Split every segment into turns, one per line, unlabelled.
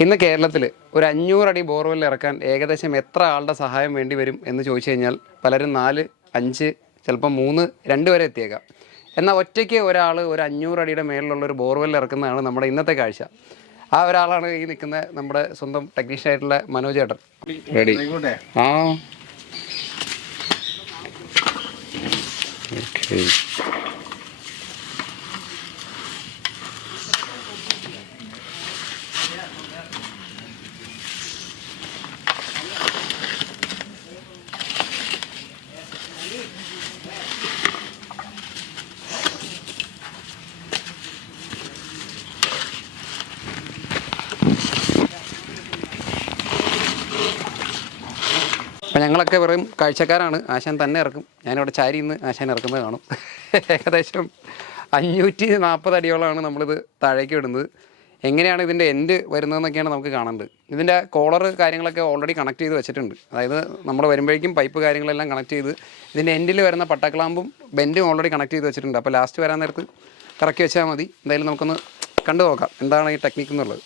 ഇന്ന് കേരളത്തിൽ ഒരു അഞ്ഞൂറടി ബോർവെൽ ഇറക്കാൻ ഏകദേശം എത്ര ആളുടെ സഹായം വേണ്ടി വരും എന്ന് ചോദിച്ചു കഴിഞ്ഞാൽ പലരും നാല് അഞ്ച് ചിലപ്പോൾ മൂന്ന് രണ്ട് വരെ എത്തിയേക്കാം. എന്നാൽ ഒറ്റയ്ക്ക് ഒരാൾ ഒരു അഞ്ഞൂറടിയുടെ മേളിലുള്ള ഒരു ബോർവെൽ ഇറക്കുന്നതാണ് നമ്മുടെ ഇന്നത്തെ കാഴ്ച. ആ ഒരാളാണ് ഈ നിൽക്കുന്ന നമ്മുടെ സ്വന്തം ടെക്നീഷ്യൻ ആയിട്ടുള്ള മനോജ് ഏട്ടൻ. റെഡി. ആ. ഓക്കെ. അപ്പം ഞങ്ങളൊക്കെ വെറും കാഴ്ചക്കാരാണ്. ആശാൻ തന്നെ ഇറക്കും. ഞാനിവിടെ ചാരി ഇന്ന് ആശാൻ ഇറക്കുന്നത് കാണും. ഏകദേശം അഞ്ഞൂറ്റി നാൽപ്പത് അടിയോളമാണ് നമ്മളിത് താഴേക്ക് വിടുന്നത് എങ്ങനെയാണ് ഇതിന്റെ എൻഡ് വരുന്നതെന്നൊക്കെയാണ് നമുക്ക് കാണേണ്ടത് ഇതിന്റെ കോളർ കാര്യങ്ങളൊക്കെ ഓൾറെഡി കണക്ട് ചെയ്ത് വെച്ചിട്ടുണ്ട്. അതായത് നമ്മൾ വരുമ്പോഴേക്കും പൈപ്പ് കാര്യങ്ങളെല്ലാം കണക്ട് ചെയ്ത് ഇതിന്റെ എൻഡിൽ വരുന്ന പട്ടക്ലാമ്പും ബെൻഡും ഓൾറെഡി കണക്ട് ചെയ്ത് വെച്ചിട്ടുണ്ട്. അപ്പോൾ ലാസ്റ്റ് വരാൻ നേരത്ത് കറക്കി വെച്ചാൽ മതി. എന്തായാലും നമുക്കൊന്ന് കണ്ടു നോക്കാം. എന്താണ് ഈ ടെക്നിക്ക് എന്നുള്ളത്?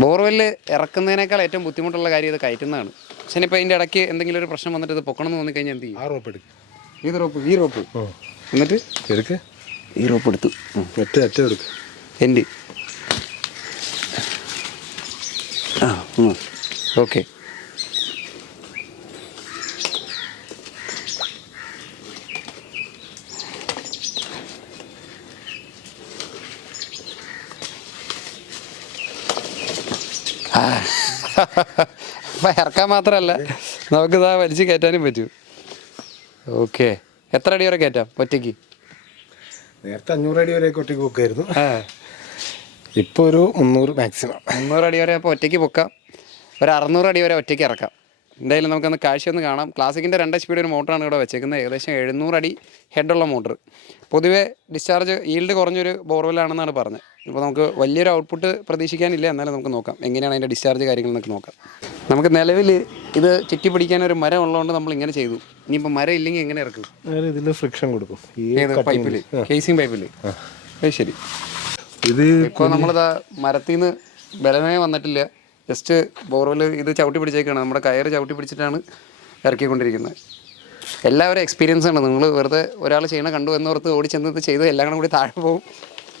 ബോർവെല്ല് ഇറക്കുന്നതിനേക്കാൾ ഏറ്റവും ബുദ്ധിമുട്ടുള്ള കാര്യം ഇത് കയറ്റുന്നതാണ്. പക്ഷേ ഇപ്പോൾ ഇതിന്റെ ഇടയ്ക്ക് എന്തെങ്കിലും ഒരു പ്രശ്നം വന്നിട്ട് ഇത് പൊക്കണം എന്ന് തോന്നിക്കഴിഞ്ഞാൽ എന്ത് ചെയ്യും?
ആ റോപ്പ് എടുക്ക്.
ഏത് റോപ്പ് ഈ റോപ്പ്. എന്നിട്ട്
എടുക്ക്.
ഈ റോപ്പ് എടുത്തു.
ഒറ്റ ഒറ്റ എടുക്ക്.
എന്റെ ആ ഓക്കെ. അപ്പം ഇറക്കാൻ മാത്രമല്ല നമുക്കിതാ വലിച്ചു കയറ്റാനും പറ്റൂ. ഓക്കെ. എത്ര അടി വരെ കയറ്റാം ഒറ്റയ്ക്ക്?
നേരത്തെ അഞ്ഞൂറ് അടി വരെ ഒറ്റയ്ക്ക് പൊക്കായിരുന്നു.
ഇപ്പൊ
ഇപ്പോൾ ഒരു മുന്നൂറ് മാക്സിമം
മുന്നൂറ് അടി വരെ അപ്പോൾ ഒറ്റയ്ക്ക് പൊക്കാം. ഒരു അറുന്നൂറ് അടി വരെ ഒറ്റയ്ക്ക് ഇറക്കാം. എന്തായാലും നമുക്കൊന്ന് കാഴ്ച ഒന്ന് കാണാം. ക്ലാസിക്കിന്റെ രണ്ട് എച്ച് പിയുടെ ഒരു മോട്ടറാണ് ഇവിടെ വെച്ചേക്കുന്നത്. ഏകദേശം എഴുന്നൂറ് അടി ഹെഡുള്ള മോട്ടർ പൊതുവേ ഡിസ്ചാർജ് ഈൽഡ് കുറഞ്ഞൊരു ബോർവെല്ലാണെന്നാണ് പറഞ്ഞത്. ഇപ്പോൾ നമുക്ക് വലിയൊരു ഔട്ട്പുട്ട് പ്രതീക്ഷിക്കാനില്ല. എന്നാലും നമുക്ക് നോക്കാം. എങ്ങനെയാണ് അതിന്റെ ഡിസ്ചാർജ് കാര്യങ്ങളെന്നൊക്കെ നോക്കാം. നമുക്ക് നിലവിൽ ഇത് ചുറ്റി പിടിക്കാൻ ഒരു മരം ഉള്ളതുകൊണ്ട് നമ്മൾ ഇങ്ങനെ ചെയ്തു. ഇനിയിപ്പോൾ മരം ഇല്ലെങ്കിൽ എങ്ങനെ ഇറക്കും?
ഇതിൽ ഫ്രിക്ഷൻ കൊടുക്കും.
ഏത് പൈപ്പിൽ കേസിങ് പൈപ്പിൽ ശരി.
ഇത്
ഇപ്പോൾ നമ്മളിതാ മരത്തിൽ നിന്ന് ബലമേ വന്നിട്ടില്ല. ജസ്റ്റ് ബോർവെൽ ഇത് ചവിട്ടി പിടിച്ചേക്കാണ്. നമ്മുടെ കയർ ചവിട്ടി പിടിച്ചിട്ടാണ് ഇറക്കിക്കൊണ്ടിരിക്കുന്നത്. എല്ലാവരും എക്സ്പീരിയൻസ് ആണ്. നിങ്ങൾ വെറുതെ ഒരാൾ ചെയ്യണ കണ്ടു എന്നോർത്ത് ഓടി ചെന്ന് ഇത് ചെയ്ത് എല്ലാം കൂടി താഴെ പോകും.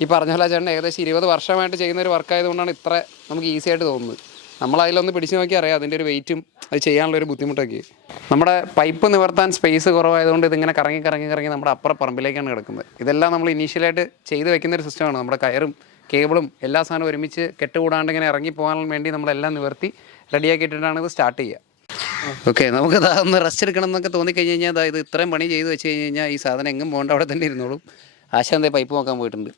ഈ പറഞ്ഞ പോലെ ചേട്ടൻ ഏകദേശം ഇരുപത് വർഷമായിട്ട് ചെയ്യുന്ന ഒരു വർക്ക് ആയതുകൊണ്ടാണ് ഇത്ര നമുക്ക് ഈസി ആയിട്ട് തോന്നുന്നത്. നമ്മൾ അതിലൊന്ന് പിടിച്ചു നോക്കിയാൽ അറിയാം. അതിന്റെ ഒരു വെയിറ്റും അത് ചെയ്യാനുള്ള ഒരു ബുദ്ധിമുട്ടൊക്കെ. നമ്മുടെ പൈപ്പ് നിവർത്താൻ സ്പേസ് കുറവായതുകൊണ്ട് ഇതിങ്ങനെ കറങ്ങി കറങ്ങി കറങ്ങി നമ്മുടെ അപ്പുറ പറമ്പിലേക്കാണ് കിടക്കുന്നത്. ഇതെല്ലാം നമ്മൾ ഇനീഷ്യലായിട്ട് ചെയ്ത് വെക്കുന്ന ഒരു സിസ്റ്റമാണ് നമ്മുടെ കയറും കേബിളും എല്ലാ സാധനവും ഒരുമിച്ച് കെട്ടുകൂടാണ്ട് ഇങ്ങനെ ഇറങ്ങി പോകാൻ വേണ്ടി നമ്മളെല്ലാം നിവർത്തി റെഡിയാക്കി ഇട്ടിട്ടാണ് ഇത് സ്റ്റാർട്ട് ചെയ്യുക. ഓക്കെ നമുക്ക് ഇതാ ഒന്ന് റെസ്റ്റ് എടുക്കണം എന്നൊക്കെ തോന്നിക്കഴിഞ്ഞ് കഴിഞ്ഞാൽ അതായത് ഇത്രയും പണി ചെയ്ത് വെച്ച് കഴിഞ്ഞ് കഴിഞ്ഞാൽ ഈ സാധനം എങ്ങും പോകേണ്ട അവിടെ തന്നെ ഇരുന്നോളും. ആശാന്തേ പൈപ്പ് നോക്കാൻ പോയിട്ടുണ്ട്.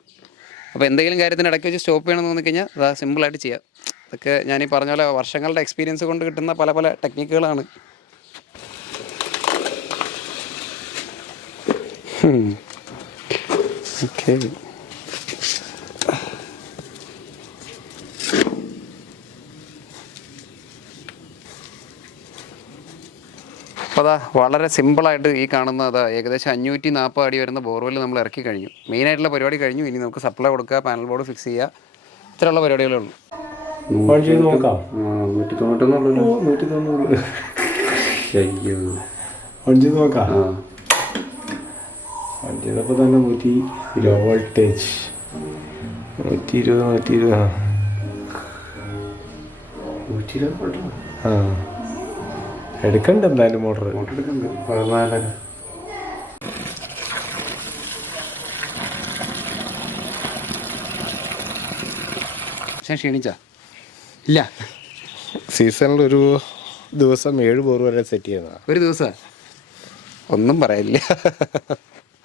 അപ്പോൾ എന്തെങ്കിലും കാര്യത്തിന് ഇടയ്ക്ക് വെച്ച് സ്റ്റോപ്പ് ചെയ്യണമെന്ന് തോന്നിക്കഴിഞ്ഞാൽ അതാ സിമ്പിളായിട്ട് ചെയ്യാം. അതൊക്കെ ഞാൻ ഈ പറഞ്ഞ പോലെ വർഷങ്ങളുടെ എക്സ്പീരിയൻസ് കൊണ്ട് കിട്ടുന്ന പല പല ടെക്നിക്കുകളാണ് ഓക്കെ. അപ്പോൾ അതാ വളരെ സിമ്പിളായിട്ട് ഈ കാണുന്ന അതാ ഏകദേശം അഞ്ഞൂറ്റി നാൽപ്പത് അടി വരുന്ന ബോർവെൽ നമ്മൾ ഇറക്കി കഴിഞ്ഞു. മെയിനായിട്ടുള്ള പരിപാടി കഴിഞ്ഞു. ഇനി നമുക്ക് സപ്ലൈ കൊടുക്കുക പാനൽ ബോർഡ് ഫിക്സ് ചെയ്യുക. ഇത്രയുള്ള പരിപാടികളേ ഉള്ളൂ.
ഓൺ ചെയ്ത് നോക്കാം.
നൂറ്റി തൊണ്ണൂറ്റൊന്നുള്ളൂ
നൂറ്റി
അയ്യോ.
ഓൺ ചെയ്ത് നോക്കാം. ഓൺ ചെയ്തപ്പോൾ തന്നെ നൂറ്റി ലോ വോൾട്ടേജ്. നൂറ്റി ഇരുപത് നൂറ്റി ഇരുപത്. ആ.
നൂറ്റി ഇരുപത്
ആ. എടുക്കണ്ട എന്തായാലും മോട്ടർ
പക്ഷേ ക്ഷീണിച്ചാ? ഇല്ല.
സീസണിൽ ഒരു ദിവസം ഏഴ് ബോർ വരെ സെറ്റ് ചെയ്യുന്നതാണ്
ഒരു ദിവസം? ഒന്നും പറയില്ല.